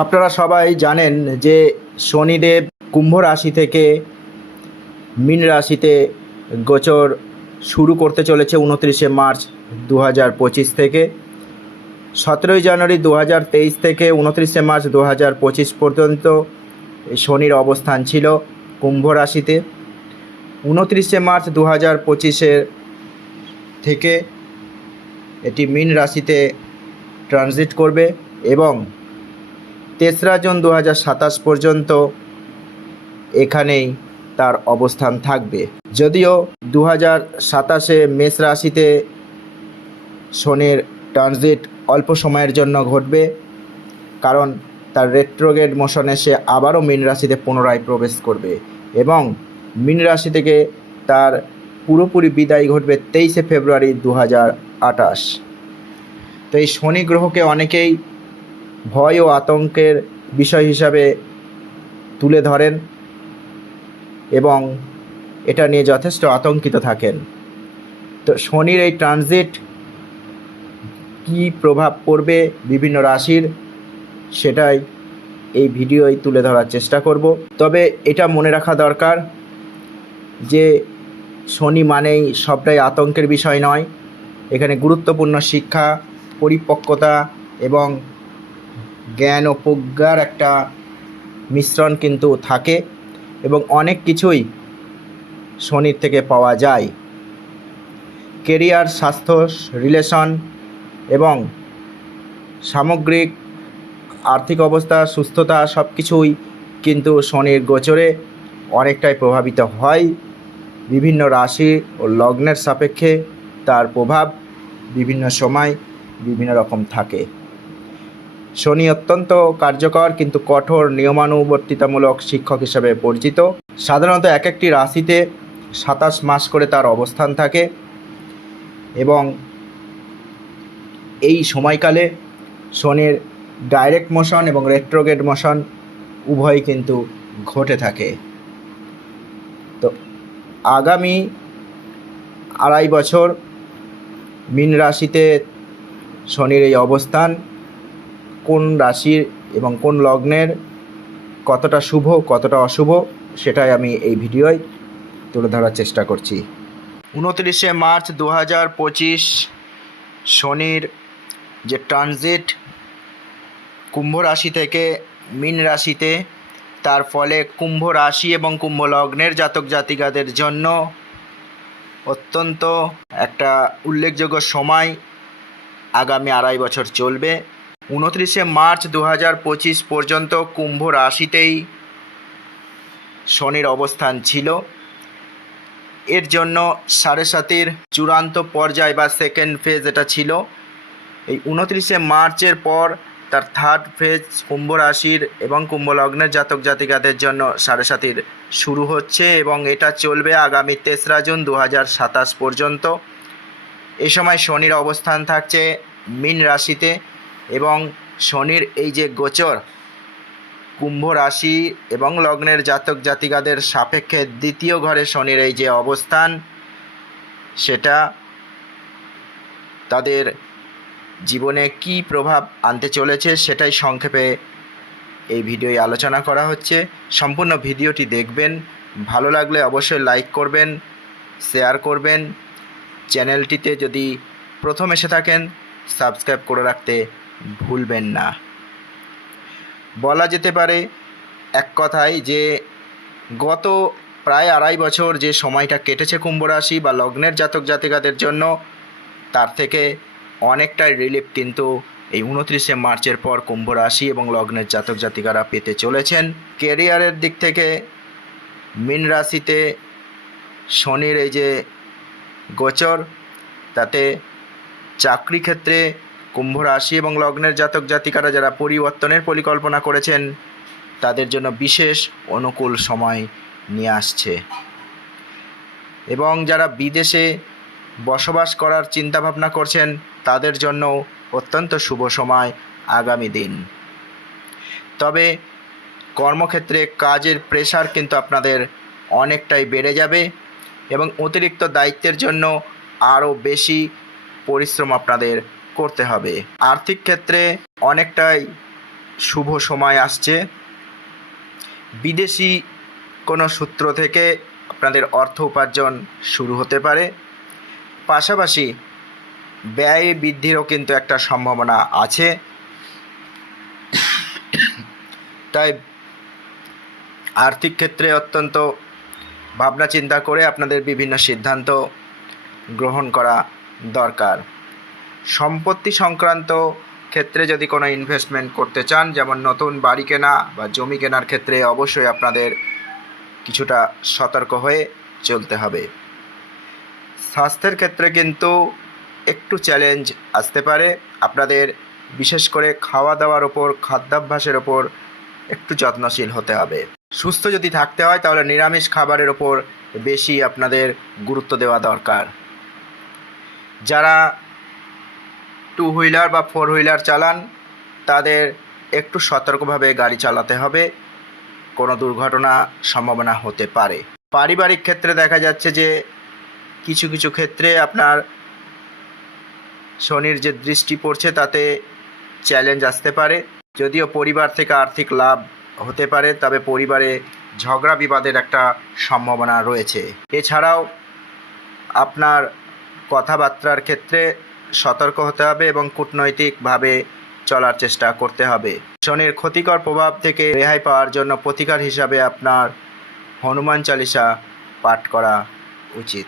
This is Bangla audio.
আপনারা সবাই জানেন যে শনিদেব কুম্ভ রাশি থেকে মীন রাশিতে গোচর শুরু করতে চলেছে উনত্রিশে মার্চ দু হাজার পঁচিশ থেকে। সতেরোই জানুয়ারি দু হাজার তেইশ থেকে উনত্রিশে মার্চ দু হাজার পঁচিশ পর্যন্ত শনির অবস্থান ছিল কুম্ভ রাশিতে। উনত্রিশে মার্চ দু হাজার পঁচিশের থেকে এটি মীন রাশিতে ট্রানজিট করবে এবং তেসরা জুন দু হাজার সাতাশ পর্যন্ত এখানেই তার অবস্থান থাকবে। যদিও দু হাজার সাতাশে মেষ রাশিতে শনির ট্রানজিট অল্প সময়ের জন্য ঘটবে, কারণ তার রেট্রোগেড মোশনে সে আবারও মীন রাশিতে পুনরায় প্রবেশ করবে এবং মীন রাশি থেকে তার পুরোপুরি বিদায় ঘটবে তেইশে ফেব্রুয়ারি দু আটাশ তো এই শনি গ্রহকে অনেকেই ভয় ও আতঙ্কের বিষয় হিসাবে তুলে ধরেন এবং এটা নিয়ে যথেষ্ট আতঙ্কিত থাকেন। তো শনির এই ট্রানজিট কী প্রভাব পড়বে বিভিন্ন রাশির সেটাই এই ভিডিওয় তুলে ধরার চেষ্টা করব। তবে এটা মনে রাখা দরকার যে শনি মানেই সবটাই আতঙ্কের বিষয় নয়। এখানে গুরুত্বপূর্ণ শিক্ষা, পরিপক্কতা এবং জ্ঞান ও প্রজ্ঞার একটা মিশ্রণ কিন্তু থাকে এবং অনেক কিছুই শনির থেকে পাওয়া যায়। কেরিয়ার, স্বাস্থ্য, রিলেশন এবং সামগ্রিক আর্থিক অবস্থা, সুস্থতা সব কিছুই কিন্তু শনির গোচরে অনেকটাই প্রভাবিত হয়। বিভিন্ন রাশি ও লগ্নের সাপেক্ষে তার প্রভাব বিভিন্ন সময় বিভিন্ন রকম থাকে। শনি অত্যন্ত কার্যকর কিন্তু কঠোর নিয়মানুবর্তিতামূলক শিক্ষক হিসেবে পরিচিত। সাধারণত এক একটি রাশিতে সাতাশ মাস করে তার অবস্থান থাকে এবং এই সময়কালে শনির ডাইরেক্ট মোশন এবং রেট্রোগেড মোশন উভয়ই কিন্তু ঘটে থাকে। তো আগামী আড়াই বছর মীন রাশিতে শনির এই অবস্থান কোন রাশির এবং কোন লগ্নের কতটা শুভ, কতটা অশুভ, সেটাই আমি এই ভিডিওয় তুলে ধরার চেষ্টা করছি। উনত্রিশে মার্চ দু হাজার পঁচিশ, শনির যে ট্রানজিট কুম্ভ রাশি থেকে মীন রাশিতে, তার ফলে কুম্ভ রাশি এবং কুম্ভ লগ্নের জাতক জাতিকাদের জন্য অত্যন্ত একটা উল্লেখযোগ্য সময় আগামী আড়াই বছর চলবে। উনত্রিশে মার্চ দু হাজার পঁচিশ পর্যন্ত কুম্ভ রাশিতেই শনির অবস্থান ছিল। এর জন্য সাড়ে সাতির চূড়ান্ত পর্যায় বা সেকেন্ড ফেজ এটা ছিল। এই উনত্রিশে মার্চের পর তার থার্ড ফেজ কুম্ভ রাশির এবং কুম্ভ লগ্নের জাতক জাতিকাদের জন্য সাড়ে সাতির শুরু হচ্ছে এবং এটা চলবে আগামী তেসরা জুন দু হাজার সাতাশ পর্যন্ত। এ সময় শনির অবস্থান থাকছে। মীন রাশিতে এবং শনির এই যে গোচর, কুম্ভ রাশি এবং লগ্নের জাতক জাতিকাদের সাপেক্ষে দ্বিতীয় ঘরে শনির এই যে অবস্থান, সেটা তাদের জীবনে কি প্রভাব আনতে চলেছে সেটাই সংক্ষেপে এই ভিডিওয় আলোচনা করা হচ্ছে। সম্পূর্ণ ভিডিওটি দেখবেন, ভালো লাগলে অবশ্যই লাইক করবেন, শেয়ার করবেন। চ্যানেলটিতে যদি প্রথম এসে থাকেন, সাবস্ক্রাইব করে রাখতে ভুলবেন না। বলা যেতে পারে এক কথায় যে, গত প্রায় আড়াই বছর যে সময়টা কেটেছে কুম্ভ রাশি বা লগ্নের জাতক জাতিকাদের জন্য, তার থেকে অনেকটাই রিলিফ কিন্তু এই উনত্রিশে মার্চের পর কুম্ভ রাশি এবং লগ্নের জাতক জাতিকারা পেতে চলেছেন। কেরিয়ারের দিক থেকে মীন রাশিতে শনির এই যে গোচর, তাতে চাকরি ক্ষেত্রে কুম্ভ রাশি এবং লগ্নের জাতক জাতিকারা যারা পরিবর্তনের পরিকল্পনা করেছেন, তাদের জন্য বিশেষ অনুকূল সময় নিয়ে আসছে। এবং যারা বিদেশে বসবাস করার চিন্তাভাবনা করছেন, তাদের জন্য অত্যন্ত শুভ সময় আগামী দিন। তবে কর্মক্ষেত্রে কাজের প্রেশার কিন্তু আপনাদের অনেকটাই বেড়ে যাবে এবং অতিরিক্ত দায়িত্বের জন্য আরও বেশি পরিশ্রম আপনাদের করতে হবে। আর্থিক ক্ষেত্রে অনেকটাই শুভ সময় আসছে। বিদেশি কোনো সূত্র থেকে আপনাদের অর্থ উপার্জন শুরু হতে পারে। পাশাপাশি ব্যয় বৃদ্ধিরও কিন্তু একটা সম্ভাবনা আছে। তাই আর্থিক ক্ষেত্রে অত্যন্ত ভাবনা চিন্তা করে আপনাদের বিভিন্ন সিদ্ধান্ত গ্রহণ করা দরকার। সম্পত্তি সংক্রান্ত ক্ষেত্রে যদি কোনো ইনভেস্টমেন্ট করতে চান, যেমন নতুন বাড়ি কেনা বা জমি কেনার ক্ষেত্রে অবশ্যই আপনাদের কিছুটা সতর্ক হয়ে চলতে হবে। স্বাস্থ্যের ক্ষেত্রে কিন্তু একটু চ্যালেঞ্জ আসতে পারে। আপনাদের বিশেষ করে খাওয়া দাওয়ার ওপর, খাদ্যাভ্যাসের ওপর একটু যত্নশীল হতে হবে। সুস্থ যদি থাকতে হয়, তাহলে নিরামিষ খাবারের ওপর বেশি আপনাদের গুরুত্ব দেওয়া দরকার। যারা টু হুইলার বা ফোর হুইলার চালান, তাদের একটু সতর্কভাবে গাড়ি চালাতে হবে। কোনো দুর্ঘটনা সম্ভাবনা হতে পারে। পারিবারিক ক্ষেত্রে দেখা যাচ্ছে যে, কিছু কিছু ক্ষেত্রে আপনার শনির যে দৃষ্টি পড়ছে, তাতে চ্যালেঞ্জ আসতে পারে। যদিও পরিবার থেকে আর্থিক লাভ হতে পারে, তবে পরিবারে ঝগড়া বিবাদের একটা সম্ভাবনা রয়েছে। এছাড়াও আপনার কথাবার্তার ক্ষেত্রে সতর্ক হতে হবে এবং কূটনৈতিকভাবে চলার চেষ্টা করতে হবে। শনির ক্ষতিকর প্রভাব থেকে রেহাই পাওয়ার জন্য প্রতিকার হিসাবে আপনার হনুমান চালিসা পাঠ করা উচিত।